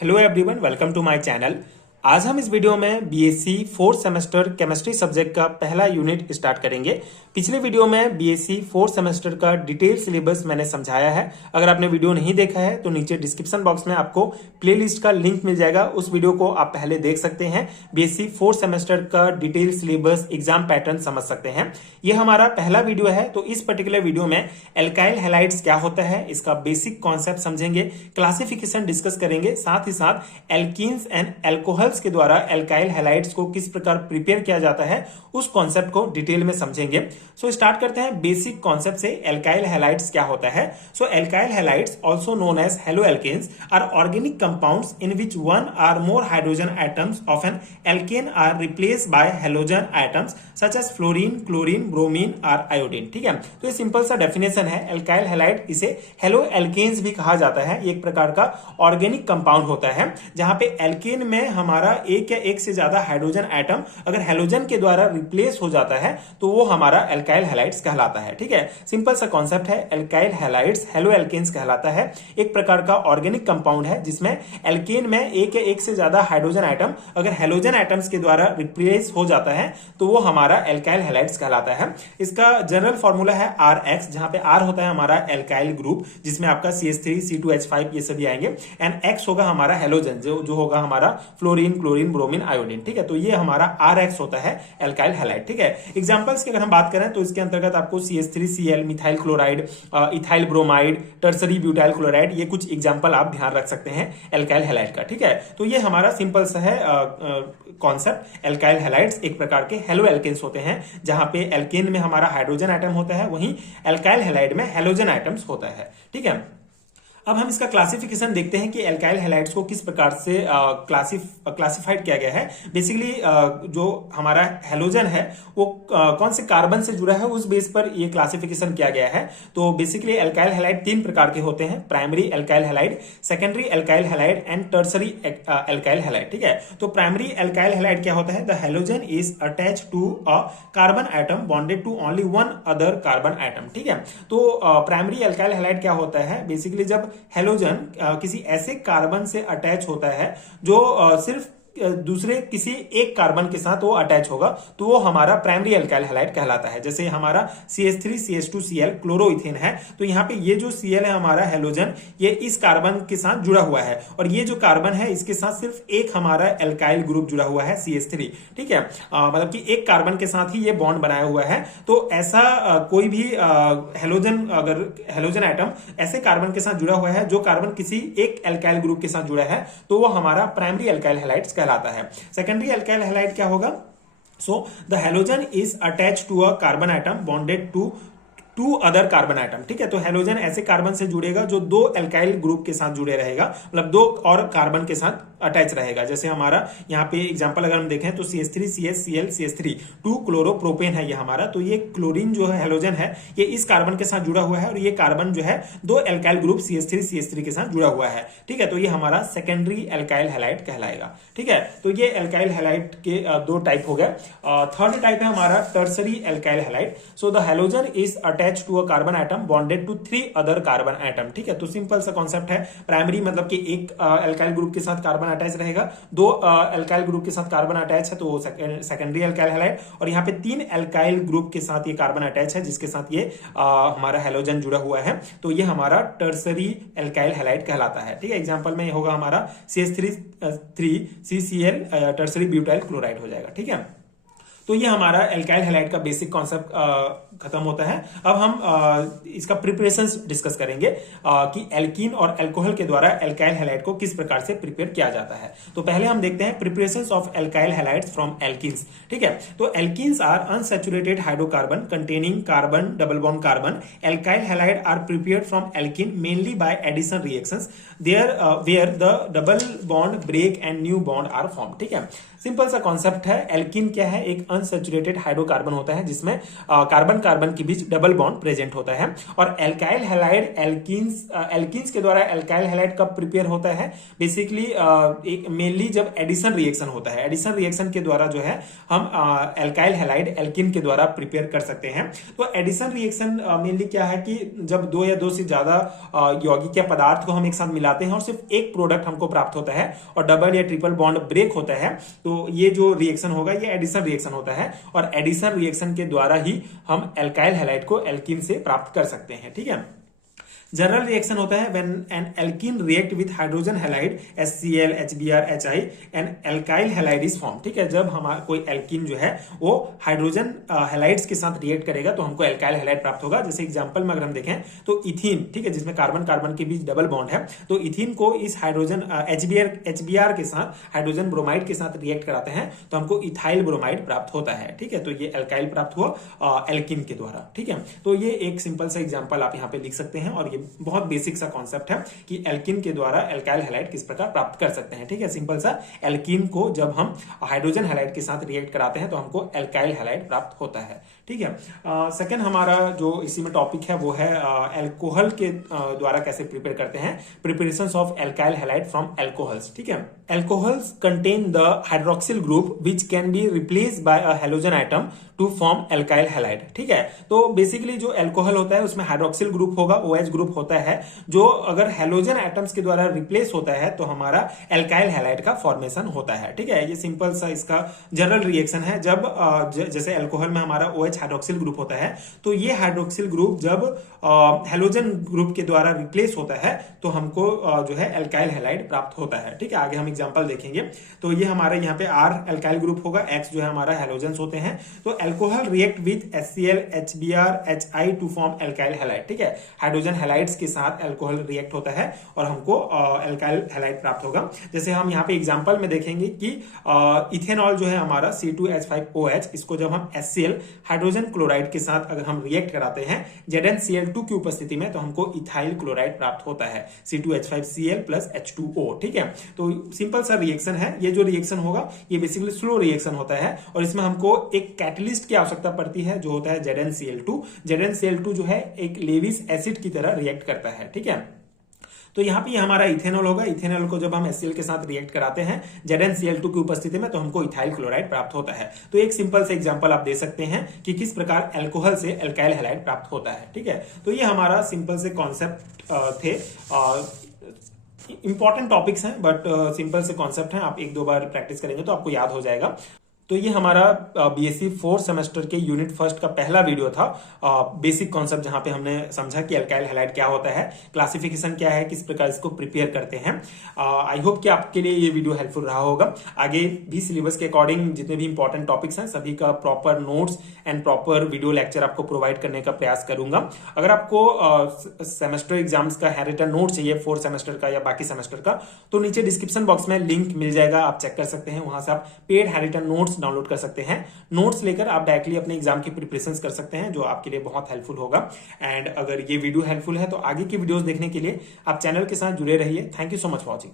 Hello everyone, welcome to my channel. आज हम इस वीडियो में BSc fourth semester chemistry subject का पहला यूनिट स्टार्ट करेंगे। पिछले वीडियो में बीएससी फोर्थ सेमेस्टर का डिटेल सिलेबस मैंने समझाया है। अगर आपने वीडियो नहीं देखा है तो नीचे डिस्क्रिप्शन बॉक्स में आपको प्लेलिस्ट का लिंक मिल जाएगा, उस वीडियो को आप पहले देख सकते हैं। बीएससी फोर्थ सेमेस्टर का डिटेल सिलेबस, एग्जाम पैटर्न समझ सकते हैं। ये हमारा पहला वीडियो है, तो इस पर्टिकुलर वीडियो में एल्काइल हैलाइड्स क्या होता है, इसका बेसिक कॉन्सेप्ट समझेंगे, क्लासिफिकेशन डिस्कस करेंगे, साथ ही साथ एल्कीन्स एंड एल्कोहल्स के द्वारा एल्काइल हैलाइड्स को किस प्रकार प्रिपेयर किया जाता है उस कॉन्सेप्ट को डिटेल में समझेंगे। सो स्टार्ट करते हैं बेसिक कॉन्सेप्ट से। एल्काइल हैलाइड्स क्या होता है? So alkyl halides also known as haloalkanes are organic compounds in which one or more hydrogen atoms of an alkane are replaced by halogen atoms such as fluorine, chlorine, bromine और iodine. ठीक है, तो ये simple सा definition है। Alkyl halide, इसे haloalkanes भी कहा जाता है। एक प्रकार का ऑर्गेनिक कंपाउंड होता है जहां पे एल्केन में हमारा एक या एक से ज्यादा हाइड्रोजन एटम अगर हेलोजन के द्वारा रिप्लेस हो जाता है तो वो हमारा एल्काइल हैलाइड्स कहलाता है। ठीक है, सिंपल सा कॉन्सेप्ट है। एल्काइल हैलाइड्स हेलोएल्केन्स कहलाता है। एक प्रकार का ऑर्गेनिक कंपाउंड है जिसमें एल्केन में एक या एक से ज्यादा हाइड्रोजन एटम अगर हेलोजन एटम्स के द्वारा रिप्लेस हो जाता है तो वो हमारा एल्काइल हैलाइड्स कहलाता है। इसका जनरल फॉर्मूला है RX, जहां पे R होता है हमारा एल्काइल ग्रुप जिसमें आपका CH3, C2H5 ये सभी आएंगे, एंड X होगा हमारा हेलोजन जो होगा हमारा फ्लोरीन, क्लोरीन, ब्रोमीन, आयोडीन। ठीक है, तो ये हमारा RX होता है एल्काइल हैलाइड। ठीक है, एग्जांपल्स की अगर हम बात करें तो इसके अंतर्गत आपको CH3Cl, methyl chloride, ethyl bromide, tertiary butyl chloride, ये कुछ एग्जांपल आप ध्यान रख सकते हैं एल्काइल हैलाइड का। ठीक है, तो ये हमारा सिंपल सा है कॉन्सेप्ट। एल्काइल हैलाइड्स एक प्रकार के हेलोएल्केन्स होते हैं जहां पे एल्केन में हमारा हाइड्रोजन एटम होता है, वहीं एल्काइल हैलाइड में हेलोजन एटम्स होता है। ठीक है, अब हम इसका क्लासिफिकेशन देखते हैं कि एल्काइल हैलाइड्स को किस प्रकार से क्लासिफाइड किया गया है। बेसिकली जो हमारा हेलोजन है वो कौन से कार्बन से जुड़ा है उस बेस पर ये क्लासिफिकेशन किया गया है। तो बेसिकली एल्काइल हैलाइड तीन प्रकार के होते हैं: primary alkyl halide, secondary alkyl halide and tertiary alkyl halide. ठीक है, तो प्राइमरी एल्काइल हैलाइड क्या होता है? The halogen is attach to a carbon atom bonded to only one other carbon atom. ठीक है, तो प्राइमरी एल्काइल हैलाइड क्या होता है? बेसिकली जब हेलोजन किसी ऐसे कार्बन से अटैच होता है जो सिर्फ दूसरे किसी एक कार्बन के साथ वो अटैच होगा तो वो हमारा प्राइमरी एल्काइल हैलाइड कहलाता है। जैसे हमारा CH3 CH2Cl क्लोरोइथेन है, तो यहाँ पे ये जो Cl है हमारा हेलोजन, ये इस कार्बन के साथ जुड़ा हुआ है, और ये जो कार्बन है इसके साथ सिर्फ एक हमारा एल्काइल ग्रुप जुड़ा हुआ है CH3। ठीक है, मतलब कि एक कार्बन के साथ ही ये बॉन्ड बनाया हुआ है। तो ऐसा कोई भी हेलोजन, अगर हेलोजन एटम ऐसे कार्बन के साथ जुड़ा हुआ है जो कार्बन किसी एक एल्काइल ग्रुप के साथ जुड़ा है तो वो हमारा प्राइमरी एल्काइल हैलाइड्स कहलाता है। सेकेंडरी एल्काइल हैलाइड क्या होगा? So the halogen is attach to a carbon atom bonded to two other carbon atom. ठीक है, तो हेलोजन ऐसे कार्बन से जुड़ेगा जो दो एल्काइल ग्रुप के साथ जुड़े रहेगा, मतलब दो और कार्बन के साथ अटैच रहेगा। जैसे हमारा यहाँ पे एग्जांपल अगर हम देखें तो CH3 CH CL CH3 2 chloropropane है ये हमारा, तो ये क्लोरीन जो है हेलोजन है ये इस कार्बन के साथ जुड़ा हुआ है, और ये कार्बन जो है दो एल्काइल ग्रुप CH3 के साथ जुड़ा हुआ है। ठीक है, तो ये हमारा सेकेंडरी एल्काइल हैलाइड कहलाएगा। ठीक है, तो ये एल्काइल हैलाइड के दो टाइप हो गए। थर्ड टाइप है हमारा tertiary alkyl halide. So the halogen is attach to a carbon atom bonded to 3 other carbon atom. ठीक है, तो सिंपल सा कॉन्सेप्ट है। प्राइमरी मतलब कि एक एल्काइल ग्रुप के साथ कार्बन अटैच रहेगा, दो एल्काइल ग्रुप के साथ कार्बन अटैच है तो वो सेकेंडरी एल्काइल हैलाइड, और यहाँ पे 3 एल्काइल ग्रुप के साथ ये कार्बन अटैच है जिसके साथ ये हमारा हेलोजन जुड़ा हुआ है, तो ये हमारा टर्सरी एल्काइल हैलाइड कहलाता है। ठीक है, एग्जांपल में ये होगा हमारा CH3CCl टर्सरी ब्यूटाइल क्लोराइड हो जाएगा। ठीक है, तो ये हमारा एल्काइल हैलाइड का बेसिक कॉन्सेप्ट खत्म होता है। अब हम इसका प्रिपरेशंस डिस्कस करेंगे कि एल्कीन और एल्कोहल के द्वारा एल्काइल हैलाइड को किस प्रकार से प्रिपेयर किया जाता है। तो पहले हम देखते हैं preparations of alkyl halides from alkenes. ठीक है, तो alkenes are unsaturated hydrocarbon containing carbon double bond carbon. Alkyl halide are prepared from alkene mainly by addition reactions where the double bond break and new bond are form. ठीक है, simple सा concept है। Alkene क्या है? एक unsaturated hydrocarbon होता है जिसमें कार्बन कार्बन के बीच डबल बॉन्ड प्रेजेंट होता है। और एल्काइल हैलाइड एल्कीन्स के द्वारा एल्काइल हैलाइड कब प्रिपेयर होता है? बेसिकली मेनली जब एडिशन रिएक्शन होता है, एडिशन रिएक्शन के द्वारा जो है हम एल्काइल हैलाइड एल्कीन के द्वारा प्रिपेयर कर सकते हैं। तो एडिशन रिएक्शन मेनली क्या है कि जब दो या दो से ज्यादा यौगिक या पदार्थ को हम एक साथ मिलाते हैं और सिर्फ एक प्रोडक्ट हमको प्राप्त होता है और डबल या ट्रिपल बॉन्ड ब्रेक होता है, तो ये जो रिएक्शन होगा ये एडिशन रिएक्शन होता है। और एडिशन रिएक्शन के द्वारा ही हम एल्काइल हैलाइड को एल्कीन से प्राप्त कर सकते हैं। ठीक है। जनरल रिएक्शन होता है when an alkene react with hydrogen halide HCl, HBr, HI and alkyl halide is form. ठीक है। जब हमारा कोई एल्कीन जो है वो हाइड्रोजन हैलाइड्स के साथ रिएक्ट करेगा तो हमको एल्काइल हैलाइड प्राप्त होगा। जैसे एग्जांपल में अगर हम देखें तो इथीन, ठीक है, जिसमें कार्बन कार्बन के बीच डबल बॉन्ड है, तो इथीन को इस हाइड्रोजन HBr के साथ हाइड्रोजन ब्रोमाइड के साथ रिएक्ट कराते हैं तो हमको इथाइल ब्रोमाइड प्राप्त होता है। ठीक है। तो ये एल्काइल प्राप्त हुआ एल्कीन के द्वारा। ठीक है। तो ये एक सिंपल सा एग्जांपल आप यहाँ पे लिख सकते हैं और ये बहुत बेसिक सा कॉन्सेप्ट है कि एल्कीन के द्वारा एल्काइल हैलाइड किस प्रकार प्राप्त कर सकते हैं। ठीक है। सिंपल सा, एल्कीन को जब हम हाइड्रोजन हैलाइड के साथ रिएक्ट कराते हैं तो हमको एल्काइल हैलाइड प्राप्त होता है। ठीक है। सेकंड हमारा जो इसी में टॉपिक है वो है अल्कोहल के द्वारा कैसे प्रिपेयर करते हैं, preparations of alkyl halide from alcohols. ठीक है। Alcohols contain the hydroxyl group which can be replaced by a halogen atom to form alkyl halide. ठीक है। तो बेसिकली जो अल्कोहल होता है उसमें हाइड्रोक्सिल ग्रुप होगा, OH ग्रुप होता है, जो अगर हैलोजन एटम्स के द्वारा रिप्लेस होता है तो हमारा एल्काइल हैलाइड का फॉर्मेशन होता है। ठीक है। ये सिंपल सा इसका जनरल रिएक्शन है। जब जैसे अल्कोहल में हमारा OH हाइड्रोक्सिल ग्रुप होता है तो ये हाइड्रोक्सिल ग्रुप जब हैलोजन ग्रुप के द्वारा रिप्लेस होता है तो हमको जो है एल्काइल हैलाइड प्राप्त होता है। ठीक है। आगे हम एग्जांपल देखेंगे। तो ये हमारे यहाँ पे R एल्काइल ग्रुप होगा, X जो है हमारा हैलोजेंस होते हैं। तो alcohol react with HCl, HBr, HI to form alkyl halide. ठीक है। हाइड्रोजन हैलाइड्स के साथ अल्कोहल रिएक्ट होता है और हमको एल्काइल हैलाइड प्राप्त होगा। जैसे हम यहाँ पे एग्जांपल में देखेंगे कि इथेनॉल जो है हमारा C2H5OH, इसको जब हम HCl हाइड्रोजन क्लोराइड के साथ अगर हम रिएक्ट कराते हैं ZnCl2 की उपस्थिति में तो हमको इथाइल क्लोराइड प्राप्त होता है C2H5Cl प्लस H2O। ठीक है। तो सिंपल सा रिएक्शन है। ये जो रिएक्शन होगा ये बेसिकली स्लो रिएक्शन होता है और इसमें हमको एक कैटलिस्ट की आवश्यकता पड़ती है जो होता है ZnCl2। ZnCl2 जो है एक लेविस एसिड की तरह रिएक्ट करता है। ठीक है। तो यहाँ पे हमारा इथेनॉल होगा। इथेनॉल को जब हम HCl के साथ रिएक्ट कराते हैं ZnCl2 की उपस्थिति में तो हमको इथाइल क्लोराइड प्राप्त होता है। तो एक सिंपल से एग्जांपल आप दे सकते हैं कि किस प्रकार अल्कोहल से एल्काइल हैलाइड प्राप्त होता है। ठीक है। तो ये हमारा सिंपल से कॉन्सेप्ट थे। इंपॉर्टेंट टॉपिक्स हैं बट सिंपल से कॉन्सेप्ट हैं। आप एक दो बार प्रैक्टिस करेंगे तो आपको याद हो जाएगा। तो ये हमारा BSc 4th सेमेस्टर के यूनिट फर्स्ट का पहला वीडियो था, बेसिक कॉन्सेप्ट, जहां पे हमने समझा कि अल्काइल हैलाइड क्या होता है, क्लासिफिकेशन क्या है, किस प्रकार इसको प्रिपेयर करते हैं। आई होप कि आपके लिए ये वीडियो हेल्पफुल रहा होगा। आगे भी सिलेबस के अकॉर्डिंग जितने भी इंपॉर्टेंट टॉपिक्स हैं सभी का proper notes and proper video lecture आपको प्रोवाइड करने का प्रयास करूंगा। अगर आपको सेमेस्टर एग्जाम्स का हैंडरिटन नोट चाहिए 4th सेमेस्टर का या बाकी सेमेस्टर का, तो नीचे डिस्क्रिप्शन बॉक्स में लिंक मिल जाएगा, आप चेक कर सकते हैं। वहां से आप पेड हैंडरिटन नोट्स डाउनलोड कर सकते हैं। नोट्स लेकर आप डायरेक्टली अपने एग्जाम की प्रिपरेशंस कर सकते हैं, जो आपके लिए बहुत हेल्पफुल होगा। एंड अगर ये वीडियो हेल्पफुल है तो आगे की वीडियोस देखने के लिए आप चैनल के साथ जुड़े रहिए। Thank you so much for watching.